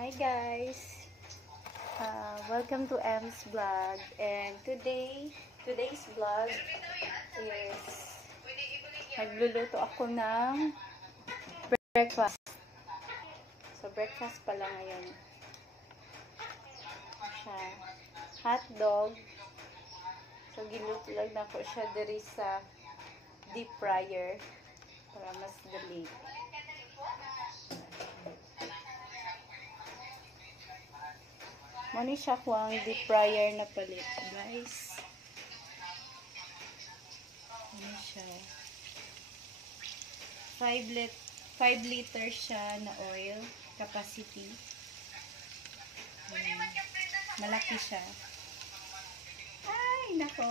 Hi guys! Welcome to M's Vlog, and today's vlog is nagluluto ako ng breakfast. So breakfast pala ngayon. Siya, hot dog. So giluto lang na ko siya diri sa deep fryer para mas dali. Mani siya ko ang deep fryer na palit, guys. Ano siya? 5 liter siya na oil capacity. Malaki siya. Ay, nako.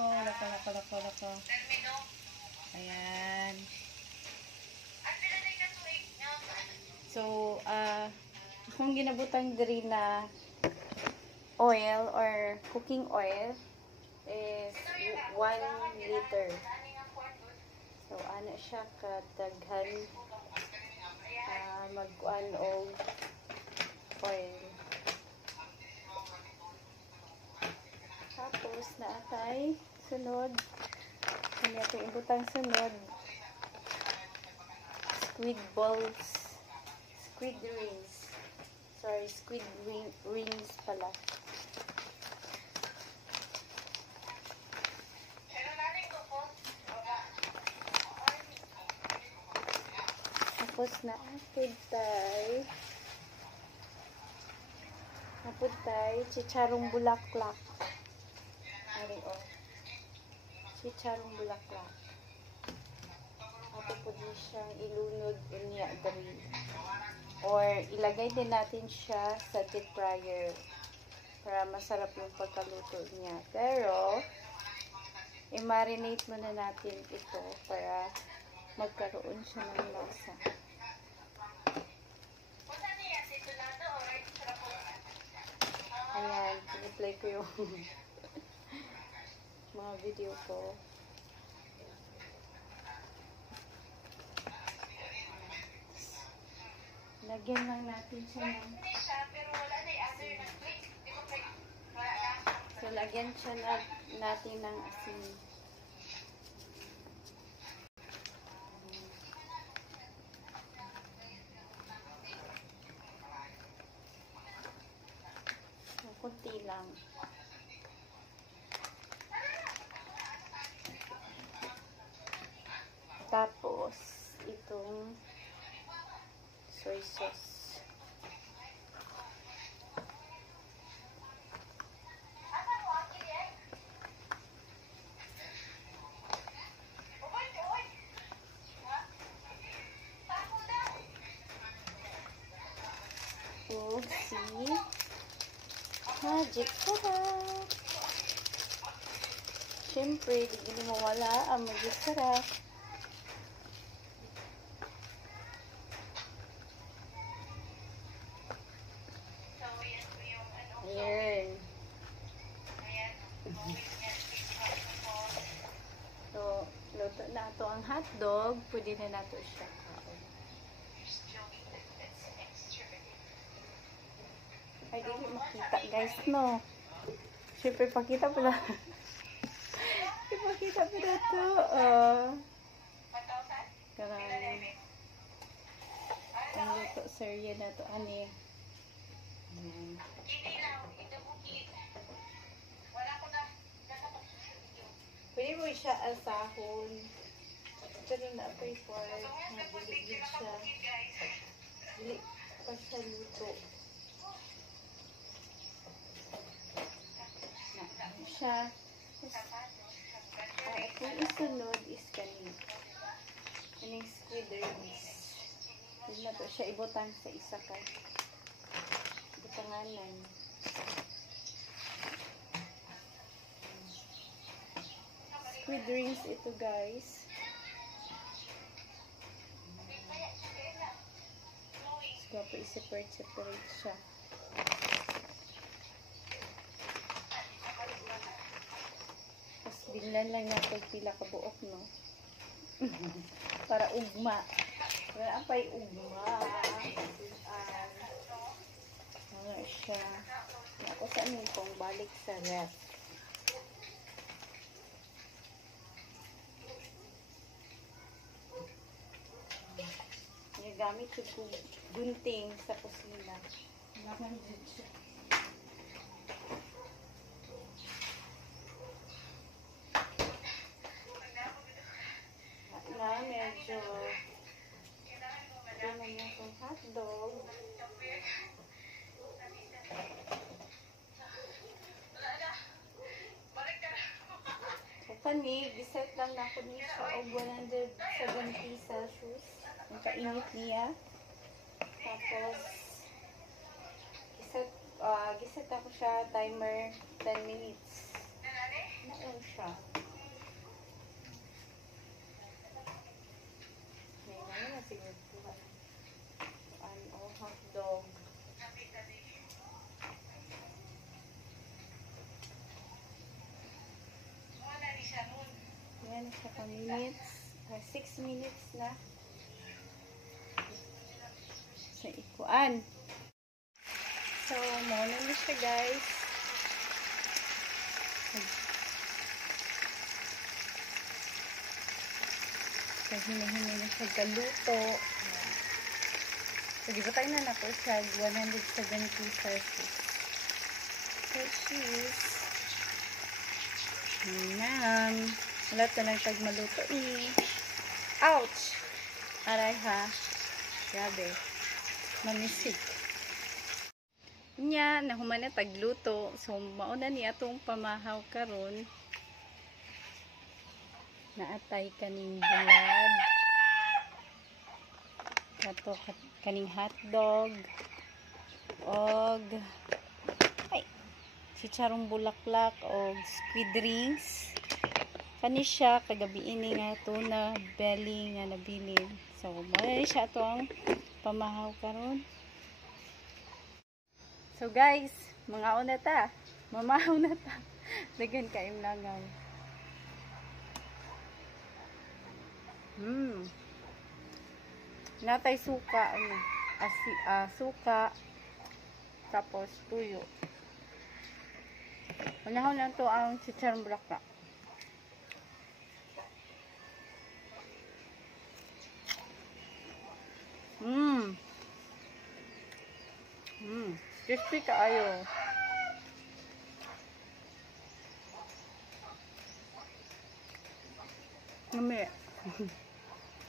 Ayan. So, kung ginabutang diri na oil or cooking oil is 1 liter. So, ano siya kataghan mag-kuan og oil. Tapos, naatay sunod. Kanya itong ibutang sunod. Squid balls. Squid rings. Sorry, squid rings pala. Tapos naputay chicharong bulaklak. Ari o. Chicharong bulaklak. Ato po din siyang ilunod unya dali. Or ilagay din natin siya sa deep fryer para masarap yung pagkaluto niya. Pero i-marinate muna natin ito para magkaroon siya ng lasa. Ayan, piniplay ko yung mga video ko. Lagyan lang natin siya ng so, lagyan siya natin ng asin. Kunti lang. Tapos, itong soy sauce. O, magic sarap. Siyempre, hindi mawala ang magic sarap. Ayan. So, luto na ito ang hotdog. Pwede na nato siya kaon. Ay, hindi makita guys, no? Siyempre, pakita pala. Ipakita pala ito. Karang ang luto, serye na ito. Ani? Pwede mo siya asahon. Pero na pa yung pork. Nabiligid siya. Dili pa siya luto. Na siya. Itong isunod is kanin. Kaning squid rings. Hindi na to siya ibutang sa isa ka. Ibutanganan. Squid rings ito guys. So, i-separate siya. Tapos, biglan lang natin pila ka buok, no? Para ugma. Wala pa'y ugma. balik sa ref. Gamit ko gunting sa kusina. Naman din siya. Na medyo naman yung hotdog. Kani, giset lang na ako niya sa 170 Celsius. Ang kainit niya. Tapos, giset ako siya, timer 10 minutes. Naon siya. Ngayon na siguro po. Ano, hotdog. Yan siya pa minutes. 6 minutes na. Sa ikuan. So, muna na siya guys. So, hini-hini na siya galuto. So, gibutay na na po siya 170 Celsius. So, cheese. Yan. Wala ka lang tag maluto ni. Ouch! Aray ha. Grabe. Mamisik. Nya, nahuman na tagluto. So, mauna niya itong pamahaw karon. Naatay kaning bulad. Kato kaning hotdog. Og ay, chicharong bulaklak og squid rings. Kani siya kagabi ini nga tuna belly nga nabilin. So, muna siya itong pamahaw karon. So guys, mga una ta. Mamahaw na ta. Dagan ka imlangaw. Natay suka, suka, tapos tuyo. Manahaw lang to ang chicharong bulaklak. Crispy kaayo. Lami.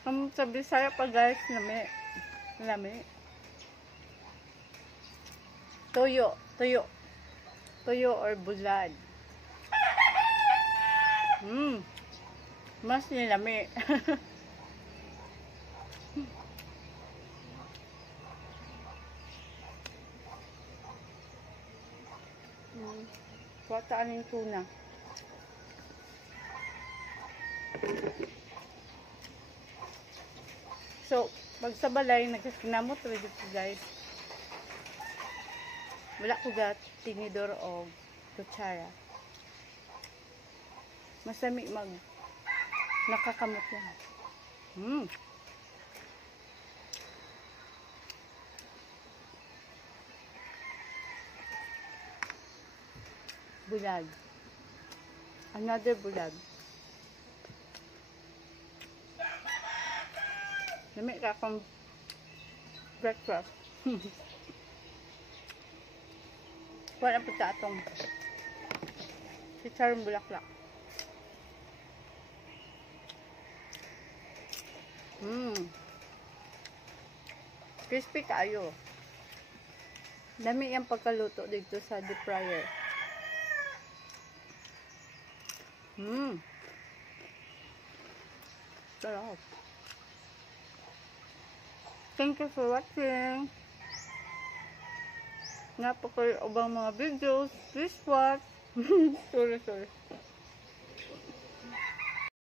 Ang sa Bisaya pa guys, lami. Lami. Tuyo. Tuyo. Tuyo or bulad. Mas nilami. Wataan yung tuna. So, pag sa balay, nagkakinamot rin dito guys. Wala ko ga tinidor o kutsara. Masami nakakamot yan. Bulag. Another bulag. Lamig ka akong breakfast. Wala po sa atong chicharong bulaklak. Crispy kaayo. Dami yung pagkaluto dito sa deep fryer. Sarap. Thank you for watching. Nga po kayo ubang mga videos. Please watch. Sorry.